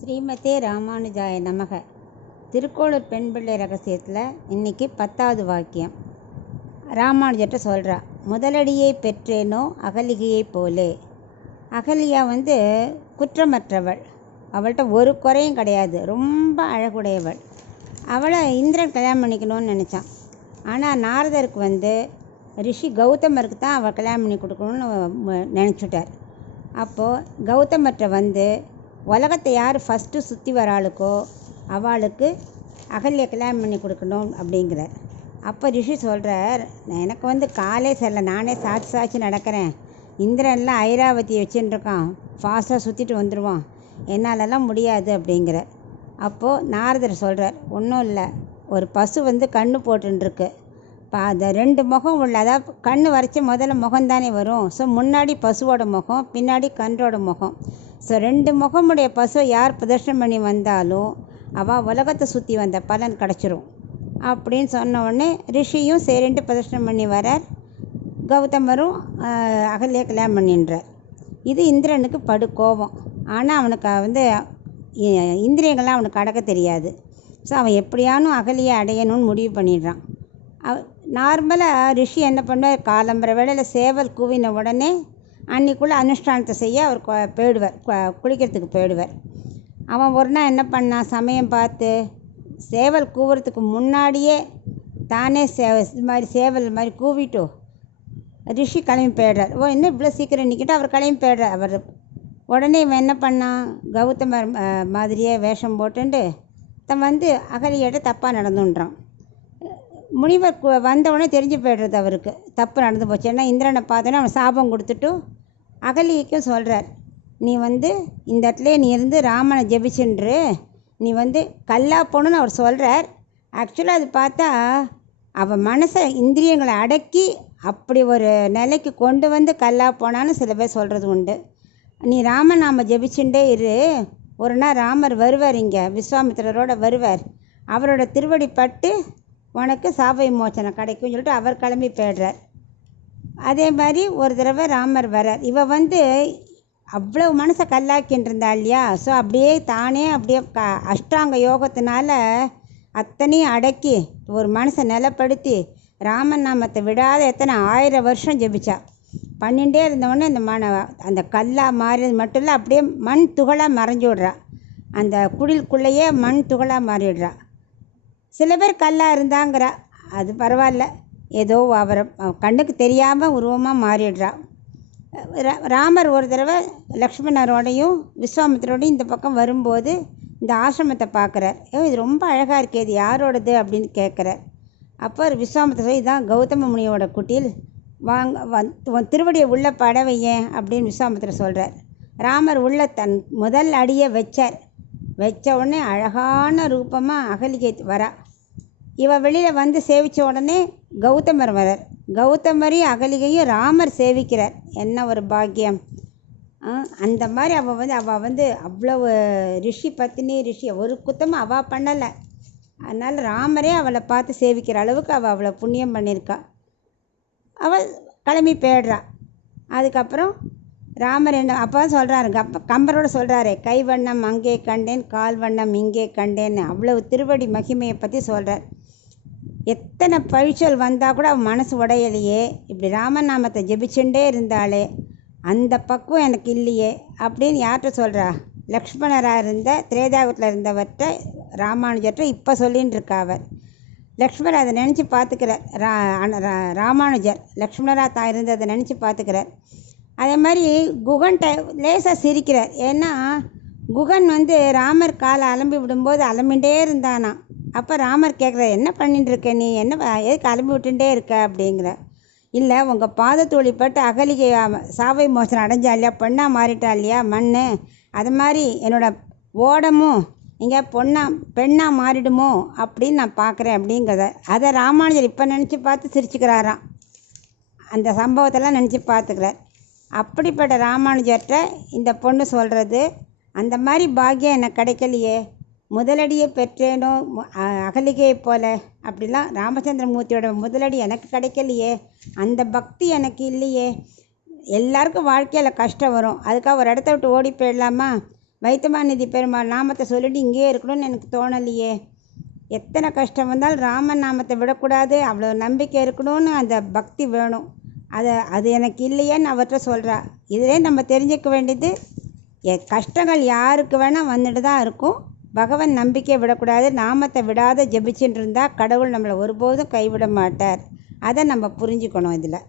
ஸ்ரீமதே ராமானுஜாய நமக. திருக்கோளூர் பெண் பிள்ளை ரகசியத்தில் இன்றைக்கி 10வது வாக்கியம். ராமானுஜர்கிட்ட சொல்கிறா, முதலடியை பெற்றேனோ அகலிகையை போலே. அகலியா குற்றமற்றவள், அவள்கிட்ட ஒரு குறையும் கிடையாது, ரொம்ப அழகுடையவள். அவளை இந்திரன் கல்யாணம் பண்ணிக்கணும்னு நினச்சான். ஆனால் நாரதருக்கு ரிஷி கௌதமருக்கு தான் அவள் கல்யாணம் பண்ணி கொடுக்கணும்னு நினச்சிட்டார். அப்போது கௌதமற்ற உலகத்தை யார் ஃபஸ்ட்டு சுற்றி வராளுக்கோ அவளுக்கு அகல்யை கல்யாணம் பண்ணி கொடுக்கணும் அப்படிங்கிறார். அப்போ ரிஷி சொல்கிறார், எனக்கு காலே சரியில்லை, நானே சாட்சி நடக்கிறேன், இந்திரன்லாம் ஐராவதியை வச்சுட்டுருக்கான், ஃபாஸ்ட்டாக சுற்றிட்டு வந்துடுவான், என்னாலெல்லாம் முடியாது அப்படிங்கிற. அப்போது நாரதர் சொல்கிறார், ஒன்றும் இல்லை, ஒரு பசு கண்ணு போட்டுருக்கு, அந்த 2 முகம் உள்ள, அதாவது கண் வரைச்சி முதல்ல முகம்தானே வரும். ஸோ முன்னாடி பசுவோட முகம், பின்னாடி கன்றோட முகம். ஸோ 2 முகமுடைய பசுவை யார் பிரதர்ஷனம் பண்ணி வந்தாலும் அவள் உலகத்தை சுற்றி வந்த பலன் கிடச்சிரும் அப்படின்னு சொன்ன உடனே ரிஷியும் சரின்ட்டு பிரதர்ஷனம் பண்ணி வரார். கௌதமரும் அகல்யை கல்யாணம் பண்ணின்றார். இது இந்திரனுக்கு படு கோபம். ஆனால் அவனுக்கு இந்திரியங்கள்லாம் அவனுக்கு அடக்க தெரியாது. ஸோ அவன் எப்படியானும் அகலியை அடையணும்னு முடிவு பண்ணிடுறான். நார்மலாக ரிஷி என்ன பண்ணுவார், காலம்பர வேளையில் சேவல் கூவின உடனே அன்றைக்குள்ளே அனுஷ்டானத்தை செய்ய அவர் போயிடுவார், குளிக்கிறதுக்கு போயிடுவார். அவன் ஒரு நாள் என்ன பண்ணான், சமயம் பார்த்து சேவல் கூவுறதுக்கு முன்னாடியே தானே சேவல் மாதிரி கூவிட்டோ ரிஷி கிளம்பி போயிடுறார். இன்னும் இவ்வளோ சீக்கிரம் நிற்கிட்டு அவர் கிளம்பி போயிடுறார். அவர் உடனே இவன் என்ன பண்ணான், கௌதமர் மாதிரியே வேஷம் போட்டுண்டு தன் அகலியிட்ட தப்பாக நடந்துன்றான். முனிவர் வந்தவுடனே தெரிஞ்சு போய்டுறது அவருக்கு தப்பு நடந்து போச்சு. ஏன்னா இந்திரனை பார்த்தோன்னே அவன் சாபம் கொடுத்துட்டு அகலிக்கும் சொல்கிறார், நீ இந்த இடத்துல நீ இருந்து ராமனை ஜெபிச்சுன்று நீ கல்லா போகணுன்னு அவர் சொல்கிறார். ஆக்சுவலாக அது பார்த்தா அவன் மனசை இந்திரியங்களை அடக்கி அப்படி ஒரு நிலைக்கு கொண்டு கல்லா போனான்னு சில பேர் சொல்கிறது உண்டு. நீ ராமன் நாம் ஜெபிச்சுட்டே இரு, ஒரு நாள் ராமர் வருவார், இங்கே விஸ்வாமித்திரரோட வருவார், அவரோட திருவடி பட்டு உனக்கு சாப விமோச்சனை கிடைக்கும்னு சொல்லிட்டு அவர் கிளம்பி போய்டுறார். அதே மாதிரி ஒரு தடவை ராமர் வரார். இவ அவ்வளோ மனசை கல்லாக்கின்னு இருந்தா இல்லையா. ஸோ அப்படியே தானே அஷ்டாங்க யோகத்தினால அத்தனையும் அடக்கி ஒரு மனசை நிலப்படுத்தி ராமன் நாமத்தை விடாத எத்தனை 1000 வருஷம் ஜெபிச்சா. பண்ணிகிட்டே இருந்தவொடனே அந்த கல்லாக மாறியது மட்டும் இல்லை, அப்படியே மண் துகளாக மறைஞ்சி விட்றா. அந்த குடிலுக்குள்ளேயே மண் துகளாக மாறிடுறா. சில பேர் கல்லாக இருந்தாங்கிறா, அது பரவாயில்ல, ஏதோ அவரை கண்ணுக்கு தெரியாமல் உருவமாக மாறிடுறா. ராமர் ஒரு தடவை லக்ஷ்மணரோடையும் விஸ்வாமித்திரோடையும் இந்த பக்கம் வரும்போது இந்த ஆசிரமத்தை பார்க்குறார். இது ரொம்ப அழகாக இருக்கே, இது யாரோடது அப்படின்னு கேட்குறார். அப்போ விஸ்வாமித்திரர், இதுதான் கௌதம முனியோட குட்டில், வாங்க திருவடியை உள்ள படவையேன் அப்படின்னு விஸ்வாமித்திரர் சொல்கிறார். ராமர் உள்ள தன் முதல் அடியை வச்ச உடனே அழகான ரூபமாக அகலிகை வரா. இவ வெளியில் சேவித்த உடனே கௌதமர் வரார். கௌதமரையும் அகலிகையும் ராமர் சேவிக்கிறார். என்ன ஒரு பாக்கியம்! அந்த மாதிரி அவள் அவ்வளவு ரிஷி பத்தினி, ரிஷி ஒரு குத்தமாக அவள் பண்ணலை. அதனால் ராமரே அவளை பார்த்து சேவிக்கிற அளவுக்கு அவள் அவ்வளோ புண்ணியம் பண்ணியிருக்கா. அவள் கிளம்பி போயிடுறா. அதுக்கப்புறம் ராமர் என்ன அப்போ சொல்கிறாரு, கம்பரோட சொல்கிறாரு, கை வண்ணம் அங்கே கண்டேன், கால் வண்ணம் இங்கே கண்டேன்னு அவ்வளவு திருவடி மகிமையை பற்றி சொல்கிறார். எத்தனை பழிச்சொல் வந்தால் கூட அவன் மனசு உடையலையே, இப்படி ராமன் நாமத்தை ஜெபிச்சுட்டே இருந்தாலே அந்த பக்குவம் எனக்கு இல்லையே அப்படின்னு யார்கிட்ட சொல்கிறா, லக்ஷ்மணராக இருந்த திரேதாயுகத்தில் இருந்தவர்கிட்ட ராமானுஜர்கிட்ட இப்போ சொல்லின்னு இருக்கா. அவர் லக்ஷ்மணர் அதை நினச்சி பார்த்துக்கிறார். ராமானுஜர் லக்ஷ்மணராக தான் இருந்ததை நினச்சி பார்த்துக்கிறார். அதே மாதிரி குகன் லேசாக சிரிக்கிறார். ஏன்னா குகன் ராமர் காலை அலம்பி விடும்போது அலம்பிகிட்டே இருந்தானா. அப்போ ராமர் கேட்குறார், என்ன பண்ணிட்டு இருக்க நீ, என்ன எதுக்கு அலம்பி விட்டுட்டே இருக்க அப்படிங்கிற. இல்லை, உங்கள் பாதத்தோழி பட்டு அகலிகை சாவை மோசனம் அடைஞ்சா இல்லையா, பெண்ணாக மாறிட்டா இல்லையா மண், அது மாதிரி என்னோட ஓடமும் இங்கே பெண்ணாக மாறிடுமோ அப்படின்னு நான் பார்க்குறேன் அப்படிங்கிறத. அதை ராமானுஜர் இப்போ நினச்சி பார்த்து சிரிச்சுக்கிறாராம். அந்த சம்பவத்தெல்லாம் நினச்சி பார்த்துக்கிறார். அப்படிப்பட்ட ராமானுஜர்கிட்ட இந்த பொண்ணு சொல்கிறது, அந்த மாதிரி பாக்கியம் எனக்கு கிடைக்கலையே, முதலடியை பெற்றேனோ அகலிகையை போல, அப்படிலாம் ராமச்சந்திரமூர்த்தியோட முதலடி எனக்கு கிடைக்கலையே, அந்த பக்தி எனக்கு இல்லையே. எல்லாருக்கும் வாழ்க்கையில் கஷ்டம் வரும், அதுக்காக ஒரு இடத்த விட்டு ஓடி போயிடலாமா, வைத்தமாநிதி பெருமாள் நாமத்தை சொல்லிட்டு இங்கேயே இருக்கணும்னு எனக்கு தோணலையே. எத்தனை கஷ்டம் வந்தாலும் ராமன் நாமத்தை விடக்கூடாது, அவ்வளோ நம்பிக்கை இருக்கணும்னு அந்த பக்தி வேணும். அது எனக்கு இல்லையேன்னு அவர்கிட்ட சொல்கிறா. இதிலே நம்ம தெரிஞ்சுக்க வேண்டியது, கஷ்டங்கள் யாருக்கு வேணால் வந்துட்டு தான் இருக்கும். பகவான் நம்பிக்கையை விடக்கூடாது. நாமத்தை விடாத ஜெபிச்சுட்டு இருந்தால் கடவுள் நம்மளை ஒருபோதும் கைவிட மாட்டார். அதை நம்ம புரிஞ்சுக்கணும் இதில்.